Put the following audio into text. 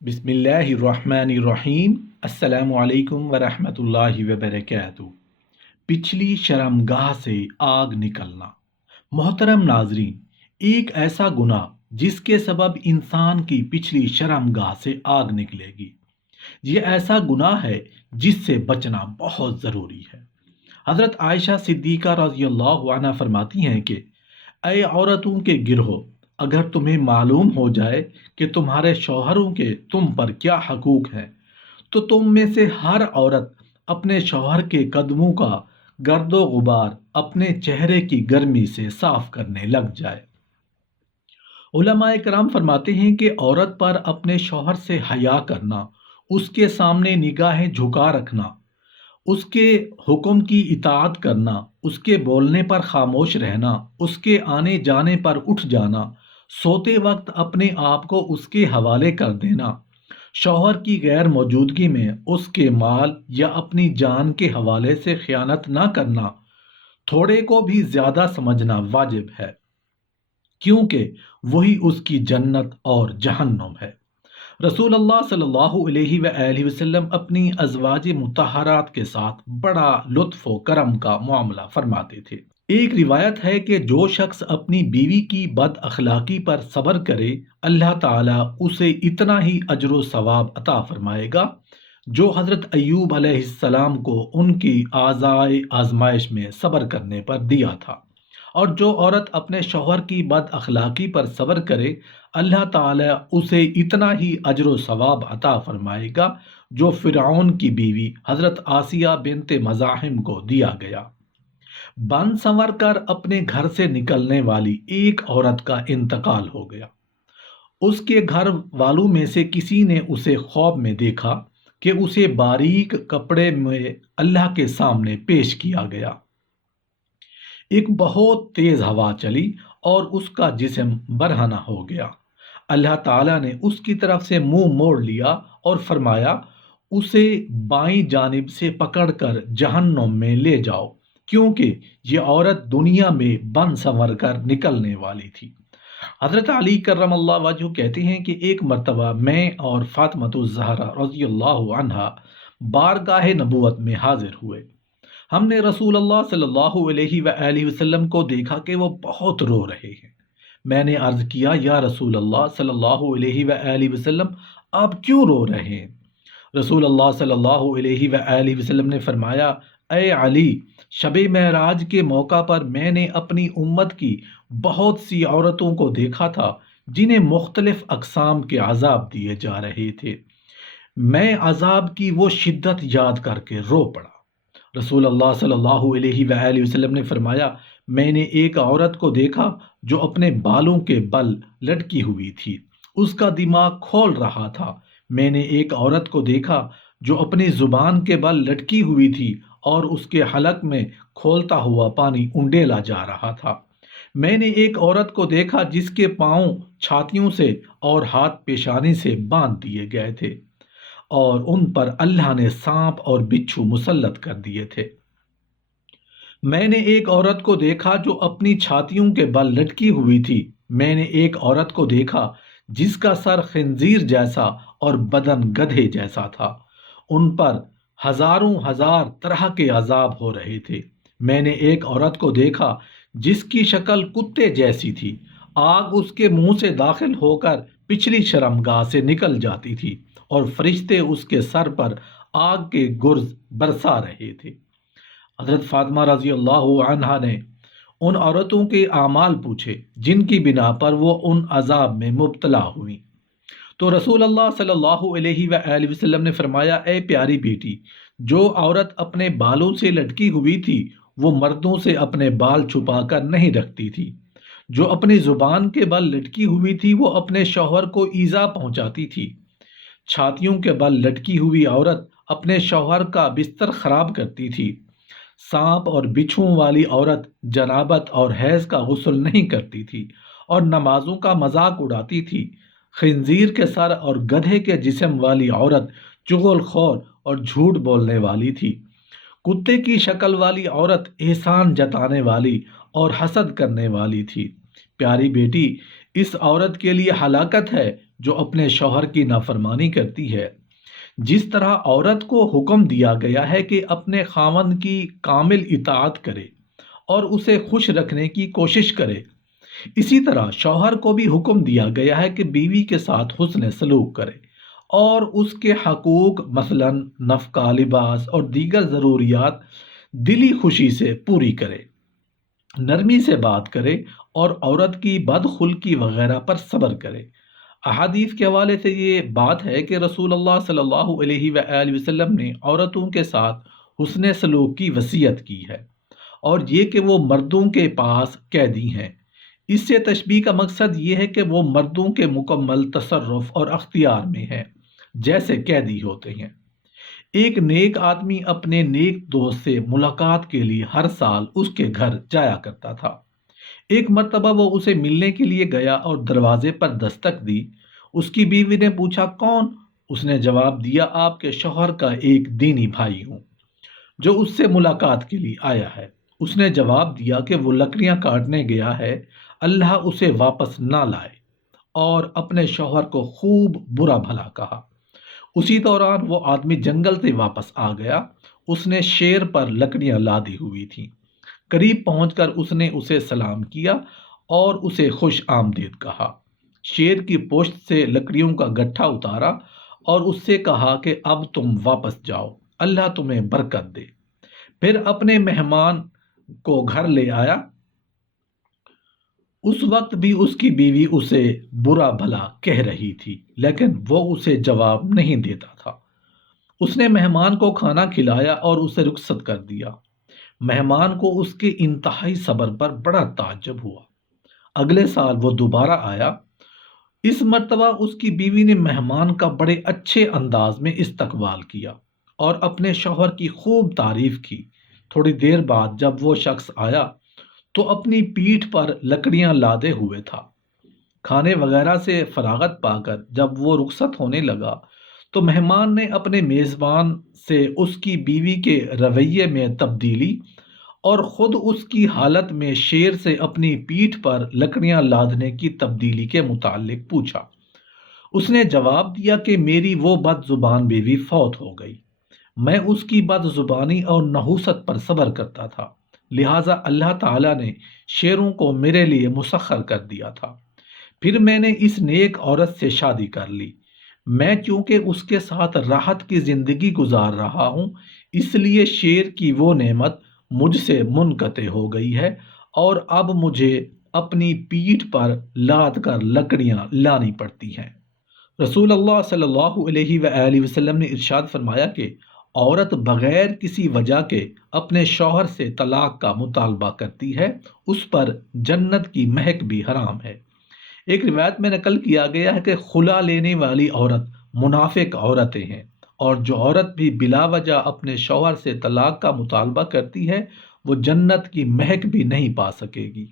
بسم اللہ الرحمن الرحیم۔ السلام علیکم ورحمۃ اللہ وبرکاتہ۔ پچھلی شرمگاہ سے آگ نکلنا۔ محترم ناظرین، ایک ایسا گناہ جس کے سبب انسان کی پچھلی شرمگاہ سے آگ نکلے گی، یہ ایسا گناہ ہے جس سے بچنا بہت ضروری ہے۔ حضرت عائشہ صدیقہ رضی اللہ عنہ فرماتی ہیں کہ اے عورتوں کے گروہ، اگر تمہیں معلوم ہو جائے کہ تمہارے شوہروں کے تم پر کیا حقوق ہیں، تو تم میں سے ہر عورت اپنے شوہر کے قدموں کا گرد و غبار اپنے چہرے کی گرمی سے صاف کرنے لگ جائے۔ علماء کرام فرماتے ہیں کہ عورت پر اپنے شوہر سے حیا کرنا، اس کے سامنے نگاہیں جھکا رکھنا، اس کے حکم کی اطاعت کرنا، اس کے بولنے پر خاموش رہنا، اس کے آنے جانے پر اٹھ جانا، سوتے وقت اپنے آپ کو اس کے حوالے کر دینا، شوہر کی غیر موجودگی میں اس کے مال یا اپنی جان کے حوالے سے خیانت نہ کرنا، تھوڑے کو بھی زیادہ سمجھنا واجب ہے، کیونکہ وہی اس کی جنت اور جہنم ہے۔ رسول اللہ صلی اللہ علیہ وآلہ وسلم اپنی ازواج مطہرات کے ساتھ بڑا لطف و کرم کا معاملہ فرماتے تھے۔ ایک روایت ہے کہ جو شخص اپنی بیوی کی بد اخلاقی پر صبر کرے، اللہ تعالیٰ اسے اتنا ہی اجر و ثواب عطا فرمائے گا جو حضرت ایوب علیہ السلام کو ان کی آزائے آزمائش میں صبر کرنے پر دیا تھا۔ اور جو عورت اپنے شوہر کی بد اخلاقی پر صبر کرے، اللہ تعالیٰ اسے اتنا ہی اجر و ثواب عطا فرمائے گا جو فرعون کی بیوی حضرت آسیہ بنت مزاحم کو دیا گیا۔ بن سنور کر اپنے گھر سے نکلنے والی ایک عورت کا انتقال ہو گیا۔ اس کے گھر والوں میں سے کسی نے اسے خواب میں دیکھا کہ اسے باریک کپڑے میں اللہ کے سامنے پیش کیا گیا۔ ایک بہت تیز ہوا چلی اور اس کا جسم برہنہ ہو گیا۔ اللہ تعالیٰ نے اس کی طرف سے منہ موڑ لیا اور فرمایا، اسے بائیں جانب سے پکڑ کر جہنم میں لے جاؤ، کیونکہ یہ عورت دنیا میں بن سنور کر نکلنے والی تھی۔ حضرت علی کرم اللہ وجہ کہتے ہیں کہ ایک مرتبہ میں اور فاطمہ الزہرا رضی اللہ عنہا بارگاہ نبوت میں حاضر ہوئے۔ ہم نے رسول اللہ صلی اللہ علیہ وآلہ وسلم کو دیکھا کہ وہ بہت رو رہے ہیں۔ میں نے عرض کیا، یا رسول اللہ صلی اللہ علیہ وآلہ وسلم، آپ کیوں رو رہے ہیں؟ رسول اللہ صلی اللہ علیہ وآلہ وسلم نے فرمایا، اے علی، شب معراج کے موقع پر میں نے اپنی امت کی بہت سی عورتوں کو دیکھا تھا جنہیں مختلف اقسام کے عذاب دیے جا رہے تھے۔ میں عذاب کی وہ شدت یاد کر کے رو پڑا۔ رسول اللہ صلی اللہ علیہ وآلہ وسلم نے فرمایا، میں نے ایک عورت کو دیکھا جو اپنے بالوں کے بل لٹکی ہوئی تھی، اس کا دماغ کھول رہا تھا۔ میں نے ایک عورت کو دیکھا جو اپنی زبان کے بل لٹکی ہوئی تھی اور اس کے حلق میں کھولتا ہوا پانی انڈیلا جا رہا تھا۔ میں نے ایک عورت کو دیکھا جس کے پاؤں چھاتیوں سے اور ہاتھ پیشانی سے باندھ دیے گئے تھے اور ان پر اللہ نے سانپ اور بچھو مسلط کر دیے تھے۔ میں نے ایک عورت کو دیکھا جو اپنی چھاتیوں کے بل لٹکی ہوئی تھی۔ میں نے ایک عورت کو دیکھا جس کا سر خنزیر جیسا اور بدن گدھے جیسا تھا۔ ان پر ہزاروں ہزار طرح کے عذاب ہو رہے تھے۔ میں نے ایک عورت کو دیکھا جس کی شکل کتے جیسی تھی۔ آگ اس کے منہ سے داخل ہو کر پچھلی شرمگاہ سے نکل جاتی تھی اور فرشتے اس کے سر پر آگ کے گرز برسا رہے تھے۔ حضرت فاطمہ رضی اللہ عنہا نے ان عورتوں کے اعمال پوچھے جن کی بنا پر وہ ان عذاب میں مبتلا ہوئیں، تو رسول اللہ صلی اللہ علیہ وآلہ وسلم نے فرمایا، اے پیاری بیٹی، جو عورت اپنے بالوں سے لٹکی ہوئی تھی وہ مردوں سے اپنے بال چھپا کر نہیں رکھتی تھی۔ جو اپنی زبان کے بل لٹکی ہوئی تھی وہ اپنے شوہر کو ایذا پہنچاتی تھی۔ چھاتیوں کے بل لٹکی ہوئی عورت اپنے شوہر کا بستر خراب کرتی تھی۔ سانپ اور بچھوؤں والی عورت جنابت اور حیض کا غسل نہیں کرتی تھی اور نمازوں کا مذاق اڑاتی تھی۔ خنزیر کے سر اور گدھے کے جسم والی عورت چغل خور اور جھوٹ بولنے والی تھی۔ کتے کی شکل والی عورت احسان جتانے والی اور حسد کرنے والی تھی۔ پیاری بیٹی، اس عورت کے لیے ہلاکت ہے جو اپنے شوہر کی نافرمانی کرتی ہے، جس طرح عورت کو حکم دیا گیا ہے کہ اپنے خاوند کی کامل اطاعت کرے اور اسے خوش رکھنے کی کوشش کرے، اسی طرح شوہر کو بھی حکم دیا گیا ہے کہ بیوی کے ساتھ حسن سلوک کرے اور اس کے حقوق مثلا نفقہ، لباس اور دیگر ضروریات دلی خوشی سے پوری کرے، نرمی سے بات کرے اور عورت کی بدخلقی وغیرہ پر صبر کرے۔ احادیث کے حوالے سے یہ بات ہے کہ رسول اللہ صلی اللہ علیہ وآلہ وسلم نے عورتوں کے ساتھ حسن سلوک کی وصیت کی ہے، اور یہ کہ وہ مردوں کے پاس قیدی ہیں۔ اس سے تشبیہ کا مقصد یہ ہے کہ وہ مردوں کے مکمل تصرف اور اختیار میں ہیں، جیسے قیدی ہوتے ہیں۔ ایک نیک آدمی اپنے نیک دوست سے ملاقات کے لیے ہر سال اس کے گھر جایا کرتا تھا۔ ایک مرتبہ وہ اسے ملنے کے لیے گیا اور دروازے پر دستک دی۔ اس کی بیوی نے پوچھا، کون؟ اس نے جواب دیا، آپ کے شوہر کا ایک دینی بھائی ہوں جو اس سے ملاقات کے لیے آیا ہے۔ اس نے جواب دیا کہ وہ لکڑیاں کاٹنے گیا ہے، اللہ اسے واپس نہ لائے، اور اپنے شوہر کو خوب برا بھلا کہا۔ اسی دوران وہ آدمی جنگل سے واپس آ گیا۔ اس نے شیر پر لکڑیاں لادی ہوئی تھیں۔ قریب پہنچ کر اس نے اسے سلام کیا اور اسے خوش آمدید کہا۔ شیر کی پشت سے لکڑیوں کا گٹھا اتارا اور اس سے کہا کہ اب تم واپس جاؤ، اللہ تمہیں برکت دے۔ پھر اپنے مہمان کو گھر لے آیا۔ اس وقت بھی اس کی بیوی اسے برا بھلا کہہ رہی تھی، لیکن وہ اسے جواب نہیں دیتا تھا۔ اس نے مہمان کو کھانا کھلایا اور اسے رخصت کر دیا۔ مہمان کو اس کے انتہائی صبر پر بڑا تعجب ہوا۔ اگلے سال وہ دوبارہ آیا۔ اس مرتبہ اس کی بیوی نے مہمان کا بڑے اچھے انداز میں استقبال کیا اور اپنے شوہر کی خوب تعریف کی۔ تھوڑی دیر بعد جب وہ شخص آیا تو اپنی پیٹھ پر لکڑیاں لادے ہوئے تھا۔ کھانے وغیرہ سے فراغت پا کر جب وہ رخصت ہونے لگا تو مہمان نے اپنے میزبان سے اس کی بیوی کے رویے میں تبدیلی اور خود اس کی حالت میں شیر سے اپنی پیٹھ پر لکڑیاں لادنے کی تبدیلی کے متعلق پوچھا۔ اس نے جواب دیا کہ میری وہ بد زبان بیوی فوت ہو گئی، میں اس کی بد زبانی اور نحوست پر صبر کرتا تھا، لہٰذا اللہ تعالیٰ نے شیروں کو میرے لیے مسخر کر دیا تھا۔ پھر میں نے اس نیک عورت سے شادی کر لی۔ میں چونکہ اس کے ساتھ راحت کی زندگی گزار رہا ہوں، اس لیے شیر کی وہ نعمت مجھ سے منقطع ہو گئی ہے اور اب مجھے اپنی پیٹھ پر لاد کر لکڑیاں لانی پڑتی ہیں۔ رسول اللہ صلی اللہ علیہ وآلہ وسلم نے ارشاد فرمایا کہ عورت بغیر کسی وجہ کے اپنے شوہر سے طلاق کا مطالبہ کرتی ہے، اس پر جنت کی مہک بھی حرام ہے۔ ایک روایت میں نقل کیا گیا ہے کہ خلا لینے والی عورت منافق عورتیں ہیں، اور جو عورت بھی بلا وجہ اپنے شوہر سے طلاق کا مطالبہ کرتی ہے وہ جنت کی مہک بھی نہیں پا سکے گی۔